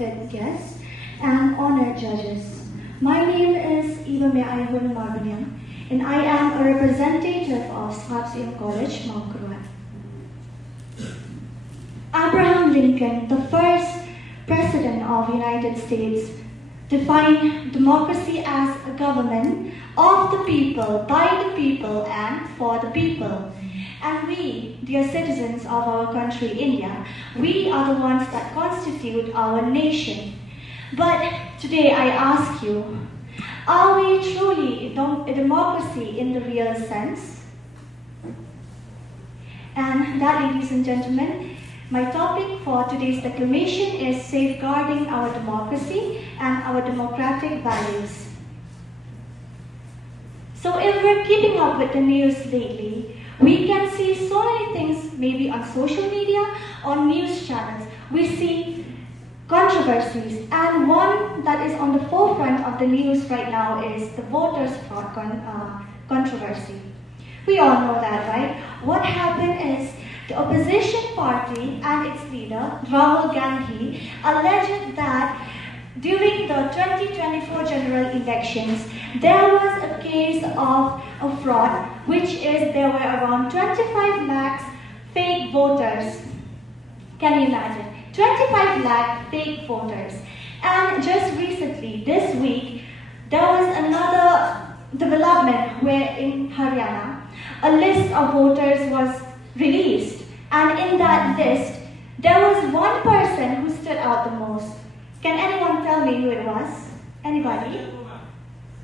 respected guests, and honored judges. My name is Marbaniam, and I am a representative of Ka Sngap Syiem College, Mount Kren. Abraham Lincoln, the first President of the United States, defined democracy as a government of the people, by the people, and for the people. And we, dear citizens of our country, India, we are the ones that constitute our nation. But today I ask you, are we truly a democracy in the real sense? And that, ladies and gentlemen, my topic for today's declamation is safeguarding our democracy and our democratic values. So if we're keeping up with the news lately, we can see so many things, maybe on social media or news channels. We see controversies, and one that is on the forefront of the news right now is the voters' fraud controversy. We all know that, right? What happened is the opposition party and its leader, Rahul Gandhi, alleged that during the 2024 general elections, there was a case of a fraud, which is there were around 25 lakhs fake voters. Can you imagine? 25 lakh fake voters. And just recently, this week, there was another development where in Haryana, a list of voters was released. And in that list, there was one person who stood out the most. Can anyone tell me who it was? Anybody?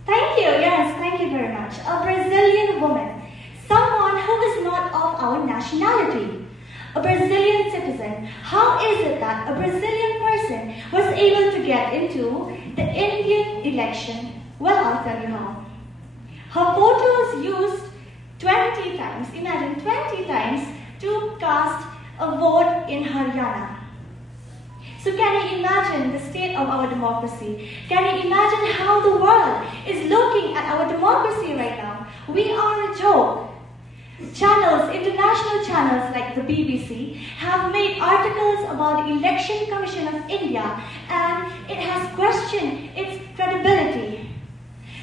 Thank you, yes, thank you very much. A Brazilian woman, someone who is not of our nationality. A Brazilian citizen. How is it that a Brazilian person was able to get into the Indian election? Well, I'll tell you how. Her photo was used 20 times, imagine 20 times, to cast a vote in Haryana. So can you imagine the state of our democracy? Can you imagine how the world is looking at our democracy right now? We are a joke. Channels, international channels like the BBC, have made articles about the Election Commission of India, and it has questioned its credibility.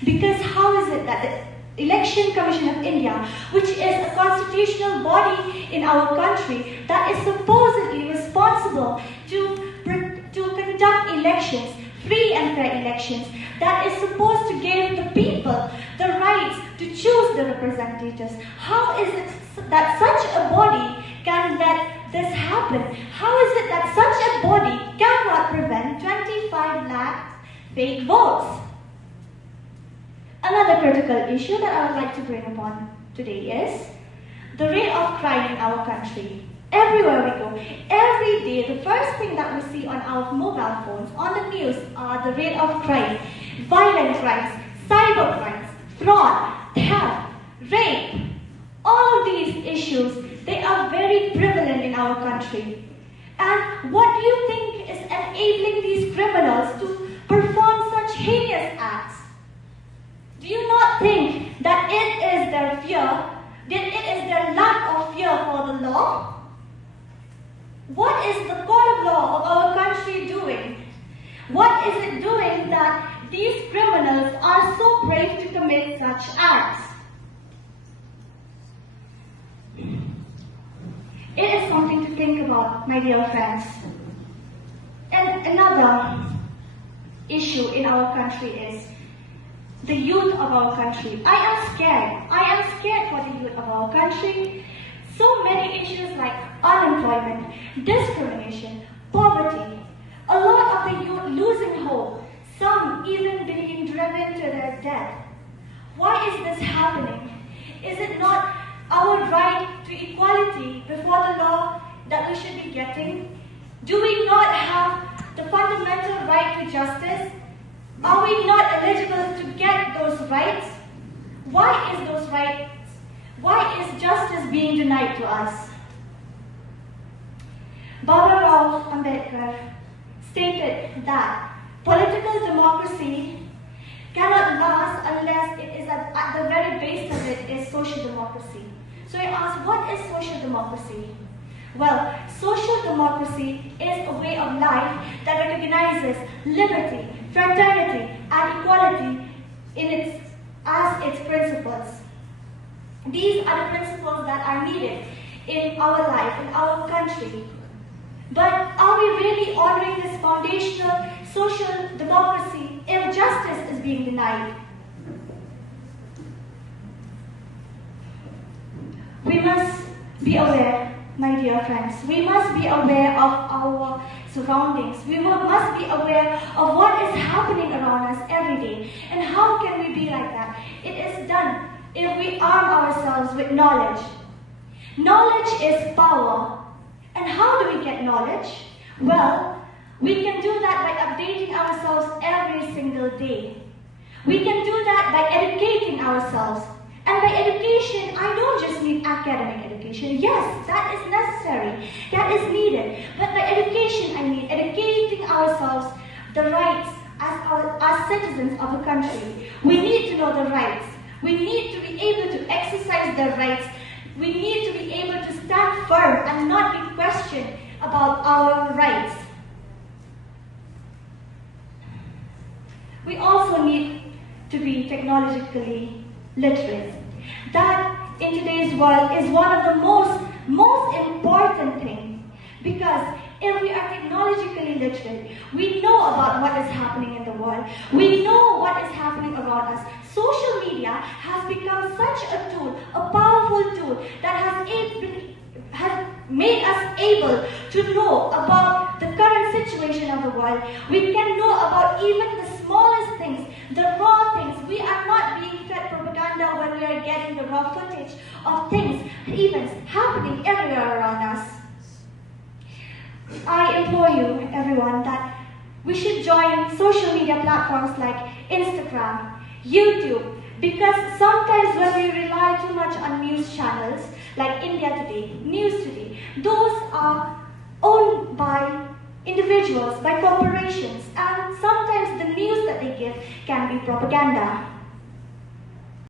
Because how is it that the Election Commission of India, which is a constitutional body in our country that is supposedly responsible to conduct elections, free and fair elections, that is supposed to give the people the rights to choose the representatives. How is it that such a body can let this happen? How is it that such a body cannot prevent 25 lakh fake votes? Another critical issue that I would like to bring upon today is the rate of crime in our country. Everywhere we go, every day, the first thing that we see on our mobile phones, on the news, are the rate of crime, violent crimes, cyber crimes, fraud, theft, rape. All of these issues, they are very prevalent in our country. And what do you think is enabling these criminals to perform such heinous acts? Do you not think that it is their fear, that it is their lack of fear for the law? What is the court of law of our country doing? What is it doing that these criminals are so brave to commit such acts? It is something to think about, my dear friends. And another issue in our country is the youth of our country. I am scared. I am scared for the youth of our country. So many issues like unemployment, discrimination, poverty, a lot of the youth losing hope, some even being driven to their death. Why is this happening? Is it not our right to equality before the law that we should be getting? Do we not have the fundamental right to justice? Are we not eligible to get those rights? Why is those rights? Why is justice being denied to us? Baba Ambedkar stated that political democracy cannot last unless it is at the very base of it is social democracy. So I asked, what is social democracy? Well, social democracy is a way of life that recognizes liberty, fraternity, and equality as its principles. These are the principles that are needed in our life, in our country. But are we really honoring this foundational social democracy if justice is being denied? We must be aware, my dear friends. We must be aware of our surroundings. We must be aware of what is happening around us every day. And how can we be like that? It is done if we arm ourselves with knowledge. Knowledge is power. And how do we get knowledge? Well, we can do that by updating ourselves every single day. We can do that by educating ourselves. And by education, I don't just mean academic education. Yes, that is necessary. That is needed. But by education, I mean educating ourselves the rights as citizens of the country. We need to know the rights. We need to be able to exercise the rights. We need to be able to stand firm and not be questioned about our rights. We also need to be technologically literate. That in today's world is one of the most important things, because if we are technologically literate, we know about what is happening in the world. We know what is happening around us. Social media has become such a tool, a powerful tool that has made us able to know about the current situation of the world. We can know about even the smallest things, the raw things. We are not being fed propaganda when we are getting the raw footage of things, events happening everywhere around us. I implore you, everyone, that we should join social media platforms like Instagram, YouTube, because sometimes when we rely too much on news channels like India Today, News Today, those are owned by individuals, by corporations, and sometimes the news that they give can be propaganda.